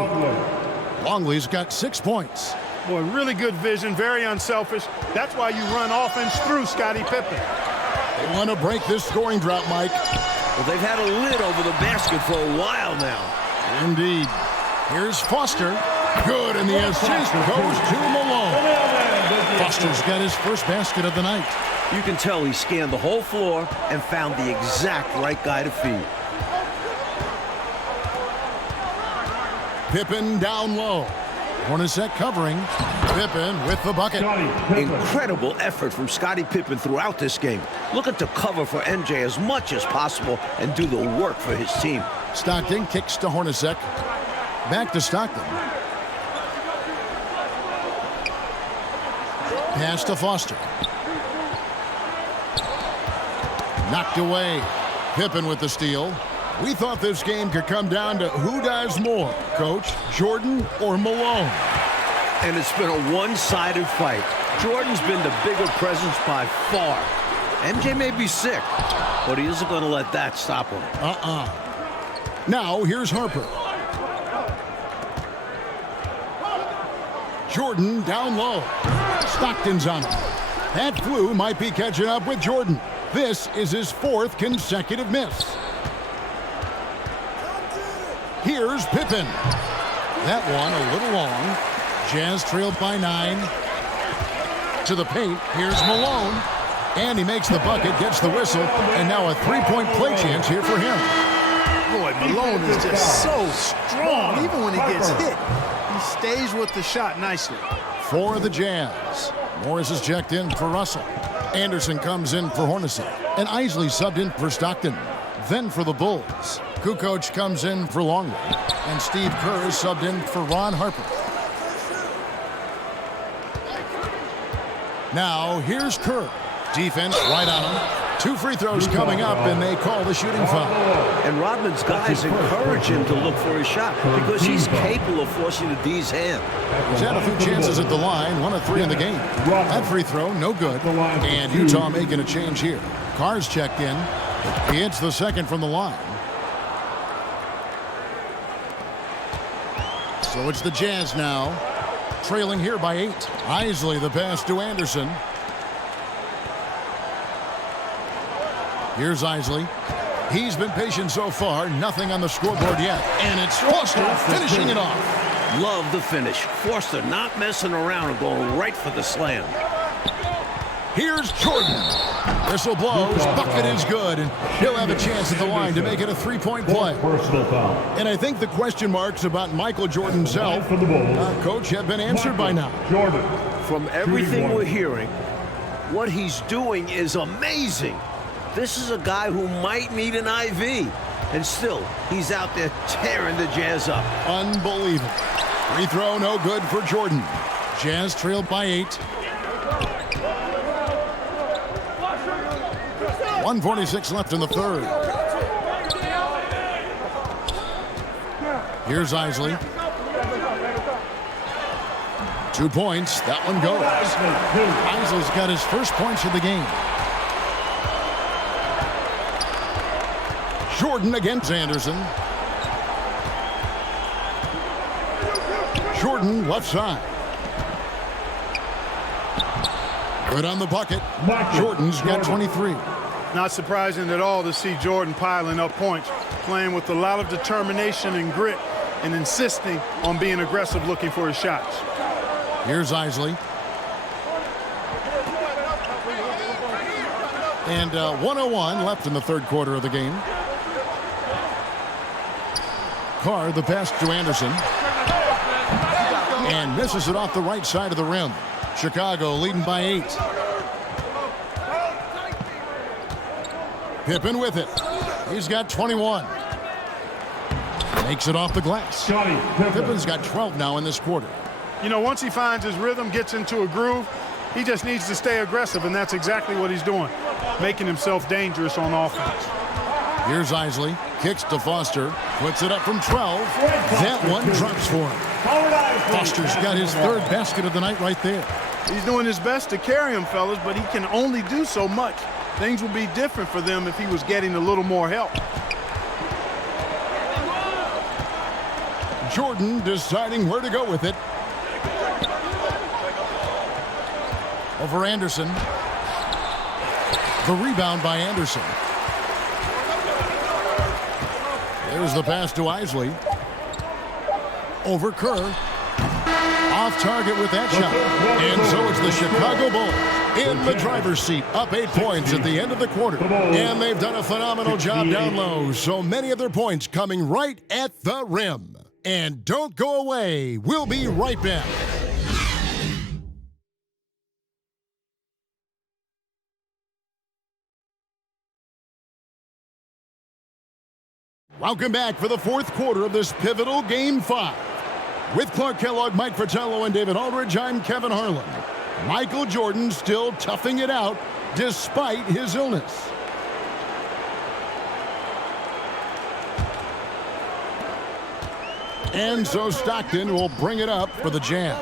Longley's got 6 points. Boy, really good vision, very unselfish. That's why you run offense through Scottie Pippen. They want to break this scoring drought, Mike. Well, they've had a lid over the basket for a while now. Indeed. Here's Foster. Good, and the assist goes to Malone. Foster's got his first basket of the night. You can tell he scanned the whole floor and found the exact right guy to feed. Pippen down low. Hornacek covering. Pippen with the bucket. Incredible effort from Scottie Pippen throughout this game. Looking to cover for MJ as much as possible and do the work for his team. Stockton kicks to Hornacek. Back to Stockton. Pass to Foster. Knocked away. Pippen with the steal. We thought this game could come down to who does more, Coach, Jordan or Malone. And it's been a one-sided fight. Jordan's been the bigger presence by far. MJ may be sick, but he isn't going to let that stop him. Now here's Harper. Jordan down low. Stockton's on him. That Flue might be catching up with Jordan. This is his 4th consecutive miss. Here's Pippen. That one a little long. Jazz trailed by 9. To the paint. Here's Malone. And he makes the bucket, gets the whistle, and now a 3-point play chance here for him. Boy, Malone is just so strong. Even when he gets hit, he stays with the shot nicely. For the Jazz. Morris is checked in for Russell. Anderson comes in for Hornacek. And Isley subbed in for Stockton. Then for the Bulls, Kukoc comes in for Longley. And Steve Kerr is subbed in for Ron Harper. Now here's Kerr. Defense right on him. 2 free throws coming up, and they call the shooting foul. And Rodman's guys encourage him to look for his shot because he's capable of forcing the D's hand. He's had a few chances at the line, 1 of 3 in the game. That free throw, no good. And Utah making a change here. Carr's checked in. He hits the second from the line. So it's the Jazz now, trailing here by 8. Isley the pass to Anderson. Here's Isley. He's been patient so far, nothing on the scoreboard yet. And it's Foster finishing it off. Love the finish. Foster not messing around and going right for the slam. Here's Jordan. Whistle blows. Bucket is good, and he'll have a chance at the line to make it a three-point play. Personal foul. And I think the question marks about Michael Jordan's health, For the Bulls. Coach, have been answered by now. Jordan. From everything Shooting we're one. hearing, what he's doing is amazing. This is a guy who might need an IV, and still, he's out there tearing the Jazz up. Unbelievable. Free throw, no good for Jordan. Jazz trailed by 8. 1:46 left in the third. Here's Isley. 2 points. That one goes. Isley's got his first points of the game. Jordan against Anderson. Jordan left side. Good on the bucket. Jordan's got 23. Not surprising at all to see Jordan piling up points, playing with a lot of determination and grit, and insisting on being aggressive looking for his shots. Here's Isley. And 1:01 left in the third quarter of the game. Carr, the pass to Anderson. And misses it off the right side of the rim. Chicago leading by 8. Pippen with it. He's got 21. Makes it off the glass. Pippen's got 12 now in this quarter. You know, once he finds his rhythm, gets into a groove, he just needs to stay aggressive, and that's exactly what he's doing, making himself dangerous on offense. Here's Isley. Kicks to Foster. Puts it up from 12. That one drops for him. Foster's got his third basket of the night right there. He's doing his best to carry him, fellas, but he can only do so much. Things would be different for them if he was getting a little more help. Jordan deciding where to go with it. Over Anderson. The rebound by Anderson. There's the pass to Isley. Over Kerr. Off target with that shot. And so it's the Chicago Bulls in the driver's seat, up 8 points at the end of the quarter. And they've done a phenomenal job down low. So many of their points coming right at the rim. And don't go away. We'll be right back. Welcome back for the fourth quarter of this pivotal Game 5. With Clark Kellogg, Mike Fratello, and David Aldridge, I'm Kevin Harlan. Michael Jordan still toughing it out despite his illness. And so Stockton will bring it up for the Jazz.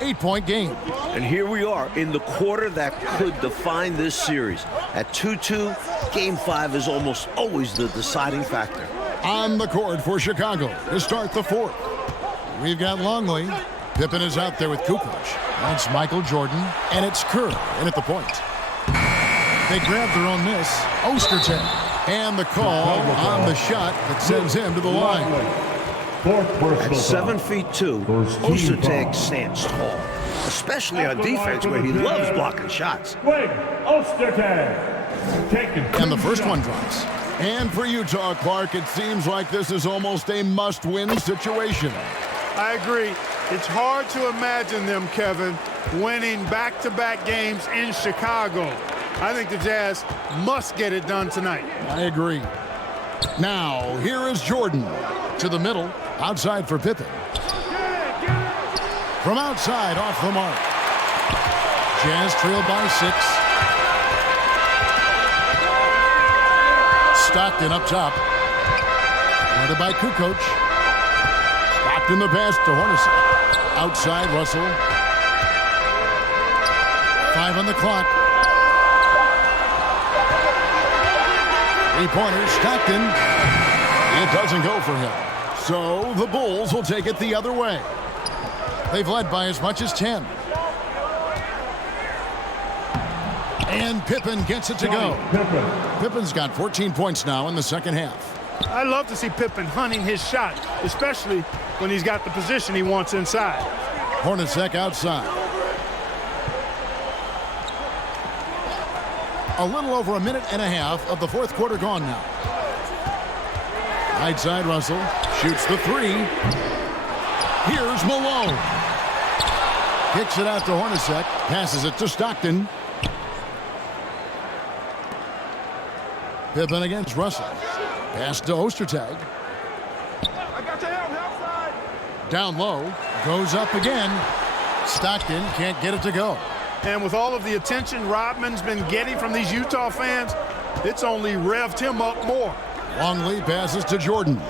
8-point game. And here we are in the quarter that could define this series. At 2-2, Game 5 is almost always the deciding factor. On the court for Chicago to start the fourth. We've got Longley. Pippen is out there with Kukoc. That's Michael Jordan, and it's Kerr in at the point. They grab their own miss. Ostertag. And the call on the shot that sends him to the line. At 7'2", Ostertag stands tall, especially on defense where he loves blocking shots. And the first one drops. And for Utah, Clark, it seems like this is almost a must-win situation. I agree. It's hard to imagine them, Kevin, winning back-to-back games in Chicago. I think the Jazz must get it done tonight. I agree. Now, here is Jordan to the middle, outside for Pippen. From outside, off the mark. Jazz trailed by 6. Stockton up top. Guarded by Kukoc. Stockton the pass to Hornacek. Outside, Russell. 5 on the clock. 3-pointer, Stockton. It doesn't go for him. So the Bulls will take it the other way. They've led by as much as 10. And Pippen gets it to go. Pippen's got 14 points now in the second half. I love to see Pippen hunting his shot, especially when he's got the position he wants inside. Hornacek outside. A little over a minute and a half of the fourth quarter gone now. Right side, Russell shoots the three. Here's Malone. Kicks it out to Hornacek. Passes it to Stockton. Pippen against Russell. Pass to Ostertag. Down low. Goes up again. Stockton can't get it to go. And with all of the attention Rodman's been getting from these Utah fans, it's only revved him up more. Longley passes to Jordan.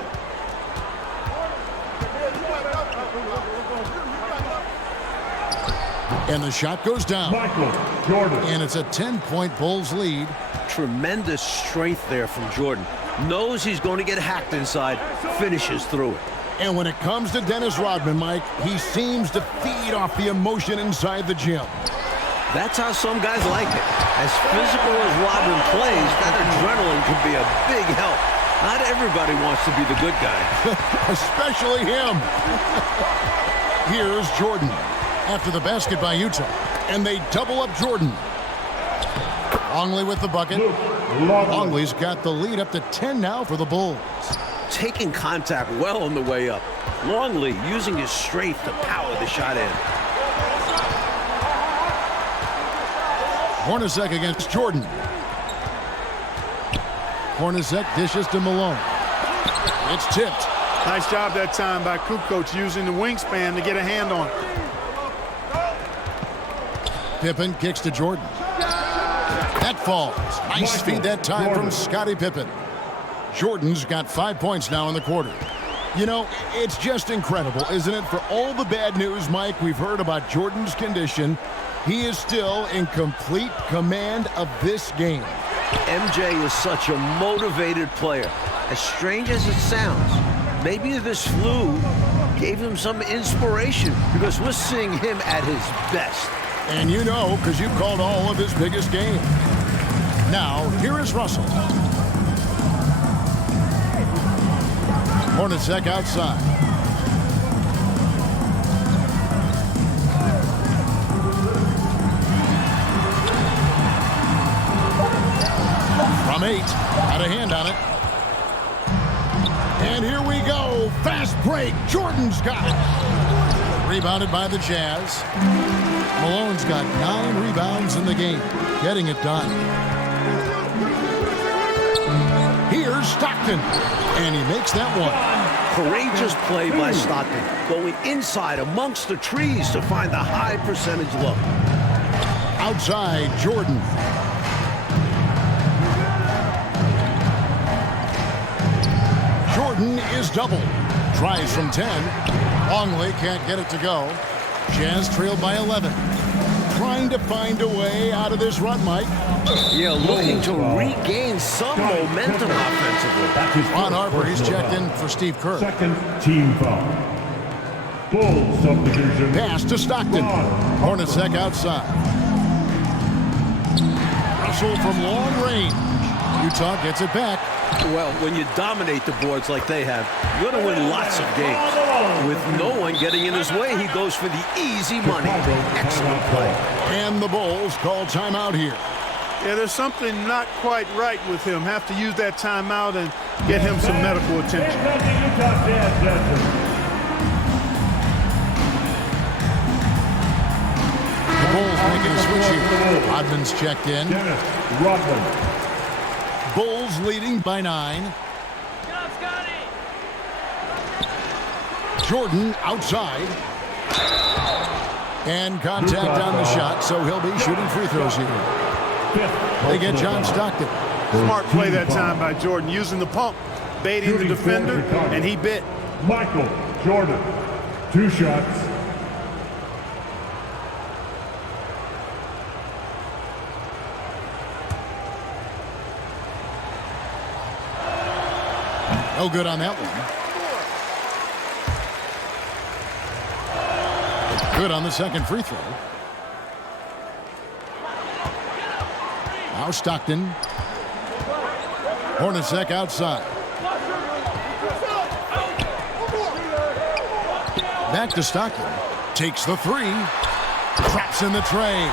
And the shot goes down. Michael Jordan. And it's a 10-point Bulls lead. Tremendous strength there from Jordan. Knows he's going to get hacked inside. Finishes through it. And when it comes to Dennis Rodman, Mike, he seems to feed off the emotion inside the gym. That's how some guys like it. As physical as Rodman plays, that adrenaline can be a big help. Not everybody wants to be the good guy. Especially him. Here's Jordan after the basket by Utah. And they double up Jordan. Longley with the bucket. Longley's got the lead up to 10 now for the Bulls. Taking contact well on the way up. Longley using his strength to power the shot in. Hornacek against Jordan. Hornacek dishes to Malone. It's tipped. Nice job that time by Kukoc using the wingspan to get a hand on it. Pippen kicks to Jordan. That falls. Nice feed that time from Scottie Pippen. Jordan's got 5 points now in the quarter. You know, it's just incredible, isn't it? For all the bad news, Mike, we've heard about Jordan's condition, he is still in complete command of this game. MJ is such a motivated player. As strange as it sounds, maybe this Flue gave him some inspiration because we're seeing him at his best. And you know, because you called all of his biggest games. Now, here is Russell. Hornacek outside. From 8, had a hand on it. And here we go. Fast break. Jordan's got it. Rebounded by the Jazz. Malone's got 9 rebounds in the game. Getting it done. Here's Stockton. And he makes that one. Courageous play by Stockton. Going inside amongst the trees to find the high percentage look. Outside, Jordan. Jordan is doubled. Tries from 10. Longley can't get it to go. Jazz trailed by 11. Trying to find a way out of this run, Mike. Yeah, looking to regain some momentum offensively. Ron Harper, he's checked in for Steve Kerr. Second team foul. Bulls subdivision. Pass to Stockton. Hornacek outside. Russell from long range. Utah gets it back. Well, when you dominate the boards like they have, you're going to win lots of games. With no one getting in his way, he goes for the easy money. Excellent play. And the Bulls call timeout here. Yeah, there's something not quite right with him. Have to use that timeout and get him some medical attention. The Bulls making a switch here. Rodman's checked in. Rodman. Bulls leading by 9. Jordan outside. And contact on the shot, so he'll be shooting free throws here. They get John Stockton. Smart play that time by Jordan, using the pump, baiting the defender, and he bit. Michael Jordan. 2 shots. No good on that one. Good on the second free throw. Now Stockton. Hornacek outside. Back to Stockton. Takes the 3. Drops in the tray.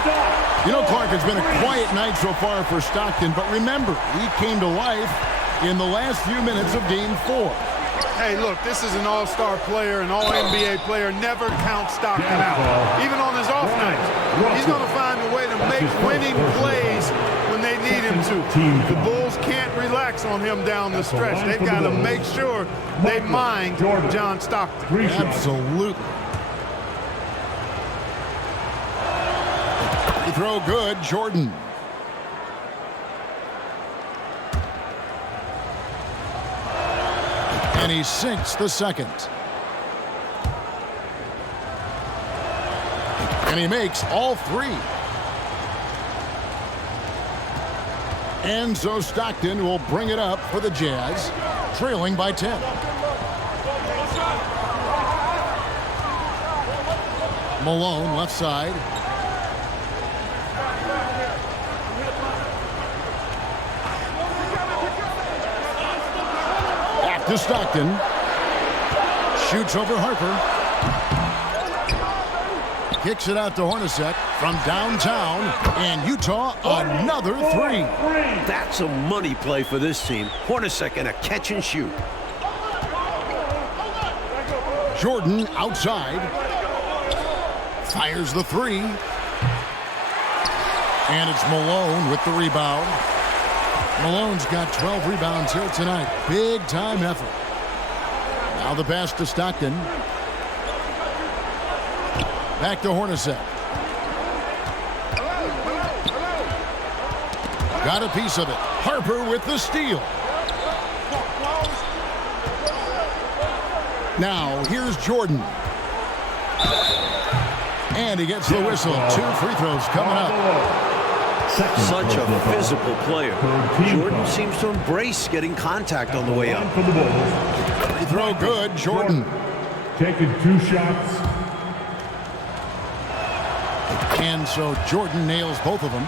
You know, Clark, it's been a quiet night so far for Stockton, but remember, he came to life in the last few minutes of Game 4. Hey, look, this is an all-star player, an all-NBA player. Never count Stockton out. Even on his off nights, he's going to find a way to make winning plays when they need him to. The Bulls can't relax on him down the stretch. They've got to make sure they mind John Stockton. Absolutely. Free throw good, Jordan. And he sinks the second. And he makes all three. And so Stockton will bring it up for the Jazz, trailing by 10. Malone, left side. Back to Stockton. Shoots over Harper. Kicks it out to Hornacek from downtown, and Utah another three. That's a money play for this team. Hornacek in a catch and shoot. Jordan outside. Fires the three. And it's Malone with the rebound. Malone's got 12 rebounds here tonight. Big time effort. Now the pass to Stockton. Back to Hornacek. Got a piece of it. Harper with the steal. Now here's Jordan. And he gets the whistle. 2 free throws coming up. Such a physical player. Jordan seems to embrace getting contact on the way up. Free throw good, Jordan. Taking 2 shots. And so Jordan nails both of them.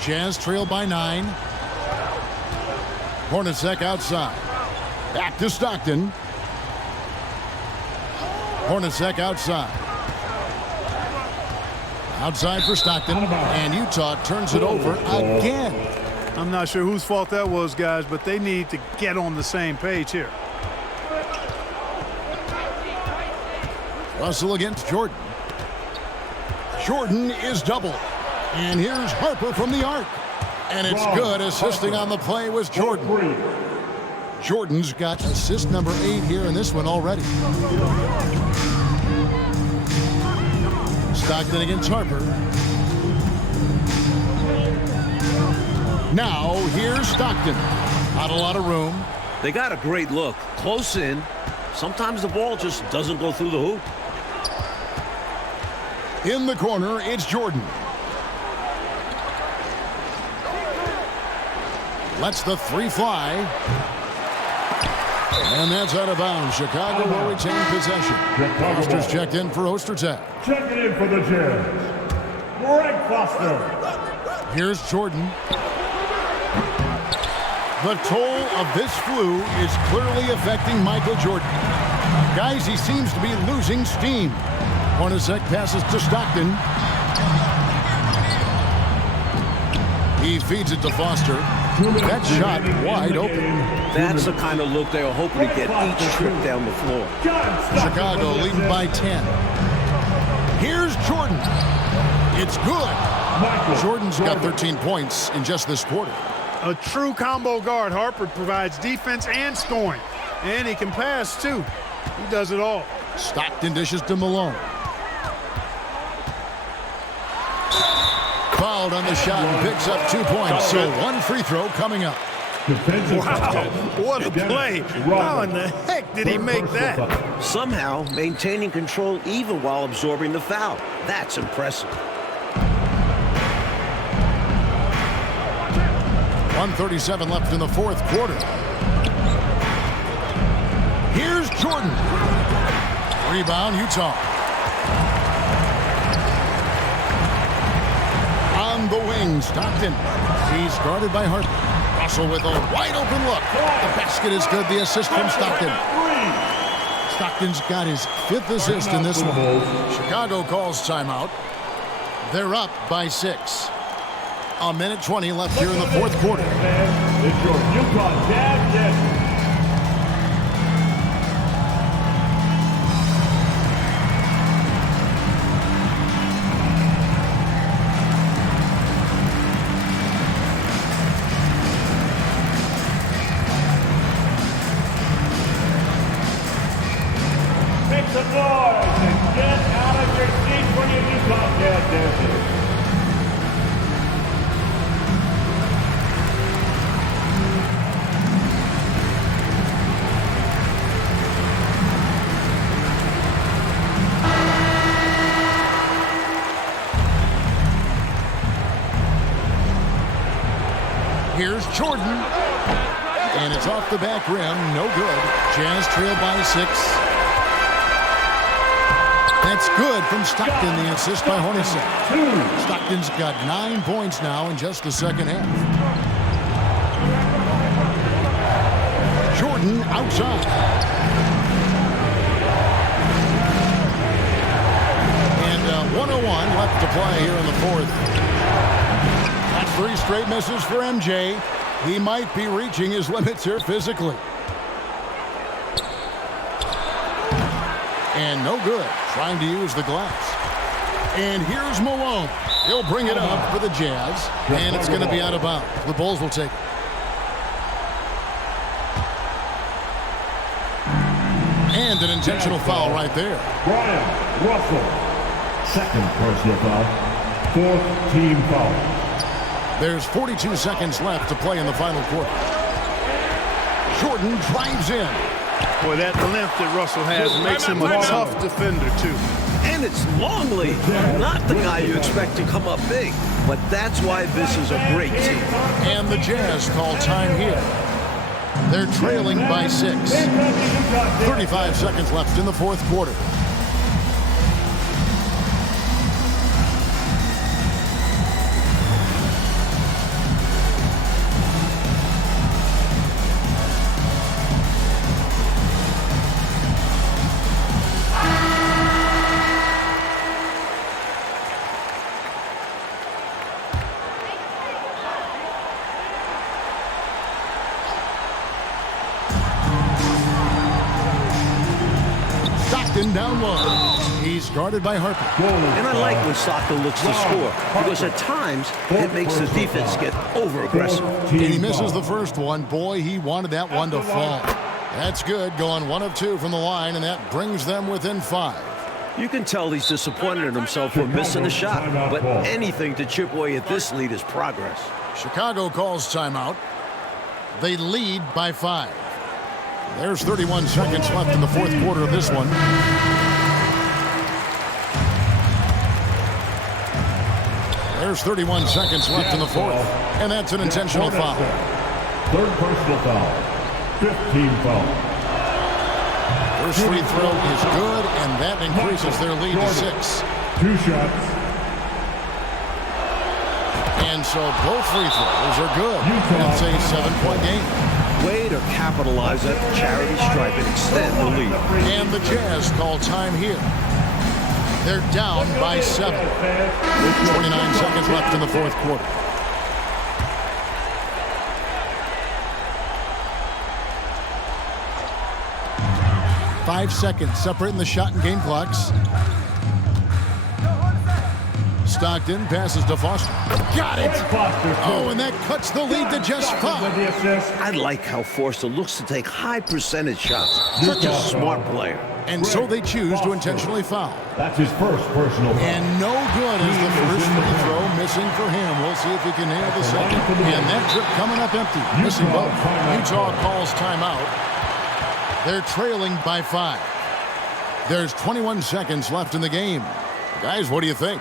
Jazz trail by 9. Hornacek outside. Back to Stockton. Hornacek outside. Outside for Stockton. And Utah turns it over again. I'm not sure whose fault that was, guys, but they need to get on the same page here. Russell against Jordan. Jordan is doubled. And here's Harper from the arc. And it's good. Assisting on the play was Jordan. Jordan's got assist number 8 here in this one already. Stockton against Harper. Now here's Stockton. Not a lot of room. They got a great look. Close in. Sometimes the ball just doesn't go through the hoop. In the corner, it's Jordan. Lets the 3 fly. And that's out of bounds. Chicago will retain possession. Foster's checked in for Ostertag. Checking in for the Jazz, Greg Foster. Here's Jordan. The toll of this flu is clearly affecting Michael Jordan. Guys, he seems to be losing steam. Hornacek passes to Stockton. He feeds it to Foster. That shot wide open. That's the kind of look they were hoping to get each trip down the floor. Chicago leading by 10. Here's Jordan. It's good. Jordan's got 13 points in just this quarter. A true combo guard. Harper provides defense and scoring. And he can pass, too. He does it all. Stockton dishes to Malone. Fouled on the shot and picks up 2 points. So 1 free throw coming up. Wow, what a play. How in the heck did he make that? Somehow maintaining control even while absorbing the foul. That's impressive. 1:37 left in the fourth quarter. Here's Jordan. Rebound, Utah. On the wing, Stockton. He's guarded by Harper. Russell with a wide open look. The basket is good. The assist from Stockton. Stockton's got his 5th assist in this one. Chicago calls timeout. They're up by 6. A minute 20 left here in the 4th quarter. It's your Utah Jazz Jets. Make some noise and get out of your seat for your Utah Jazz dancers. Here's Jordan. And it's off the back rim. No good. Jazz trail by 6. That's good from Stockton, the assist by Hornacek. Stockton's got 9 points now in just the second half. Jordan outside. And 101 left to play here in the 4th. That's 3 straight misses for MJ. He might be reaching his limits here physically. And no good, trying to use the glass. And here's Malone. He'll bring it up for the Jazz, and it's going to be out of bounds. The Bulls will take it. And an intentional foul right there. Brian Russell, 2nd personal foul, 4th team foul. There's 42 seconds left to play in the final quarter. Jordan drives in. Boy, that length that Russell has makes him a tough defender, too. And it's Longley, not the guy you expect to come up big. But that's why this is a great team. And the Jazz call time here. They're trailing by 6. 35 seconds left in the 4th quarter. Down low. He's guarded by Harper. And I like when Stockton looks to score, because at times it makes the defense get over-aggressive. And he misses the first one. Boy, he wanted that one to fall. That's good, going 1 of 2 from the line, and that brings them within 5. You can tell he's disappointed in himself for missing a shot, but anything to chip away at this lead is progress. Chicago calls timeout. They lead by 5. There's 31 seconds left in the 4th quarter of this one. There's 31 seconds left in the 4th. And that's an intentional foul. 3rd personal foul. 5th team foul. First free throw is good, and that increases their lead to 6. 2 shots. And so both free throws are good. It's a 7-point game. Way to capitalize at the charity stripe and extend the lead. And the Jazz call time here. They're down by 7. 29 seconds left in the 4th quarter. Five seconds separating the shot and game clocks. Stockton passes to Foster. Got it! Oh, and that cuts the lead to just 5. I like how Foster looks to take high percentage shots. Such a smart player. And so they choose to intentionally foul. That's his first personal foul. And no good is the first free throw missing for him. We'll see if he can nail the second. And that trip coming up empty. Missing both. Utah calls timeout. They're trailing by 5. There's 21 seconds left in the game. Guys, what do you think?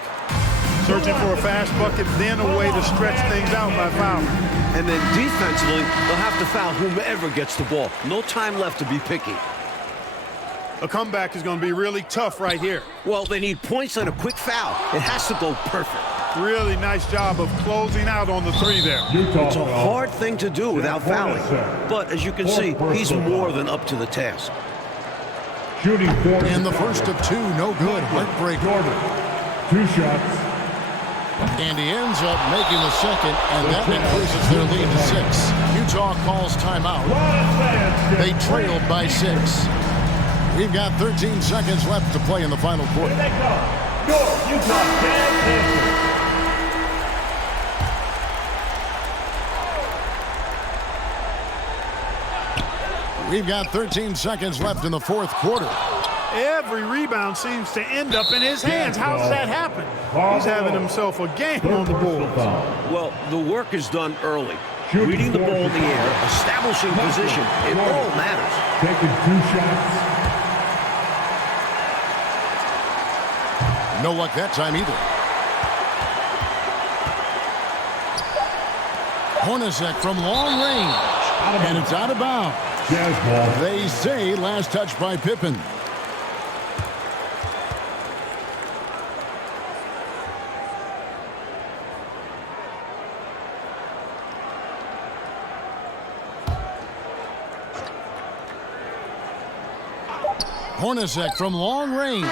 Searching for a fast bucket, then a way to stretch things out by fouling. And then defensively, they'll have to foul whomever gets the ball. No time left to be picky. A comeback is going to be really tough right here. Well, they need points and a quick foul. It has to go perfect. Really nice job of closing out on the 3 there. It's a hard thing to do without fouling. But as you can see, he's more than up to the task. Shooting 4. And the first of two, no good. Heartbreaker. Jordan, 2 shots. And he ends up making the second, and that increases their lead to 6. Utah calls timeout. They trailed by 6. We've got 13 seconds left to play in the final quarter. Here they come. Your Utah Jazz Dancers. We've got 13 seconds left in the fourth quarter. Every rebound seems to end up in his hands. How does that happen? He's having himself a game on the board. Well, the work is done early. Reading the ball in the air, establishing position, it all matters. Taking 2 shots. No luck that time either. Hornacek from long range. And it's out of bounds. Jazz ball. They say last touch by Pippen. Hornacek from long range.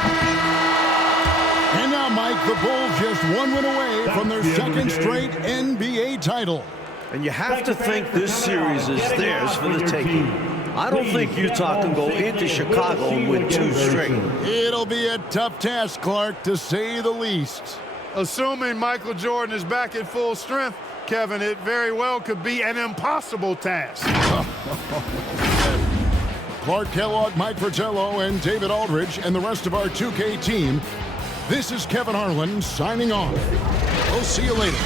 And now, Mike, the Bulls just one win away from their second straight NBA title. And you have to think this series is theirs for the taking. I don't think Utah can go into Chicago and win 2 straight. It'll be a tough task, Clark, to say the least. Assuming Michael Jordan is back at full strength, Kevin, it very well could be an impossible task. Clark Kellogg, Mike Fratello, and David Aldridge, and the rest of our 2K team. This is Kevin Harlan signing off. We'll see you later.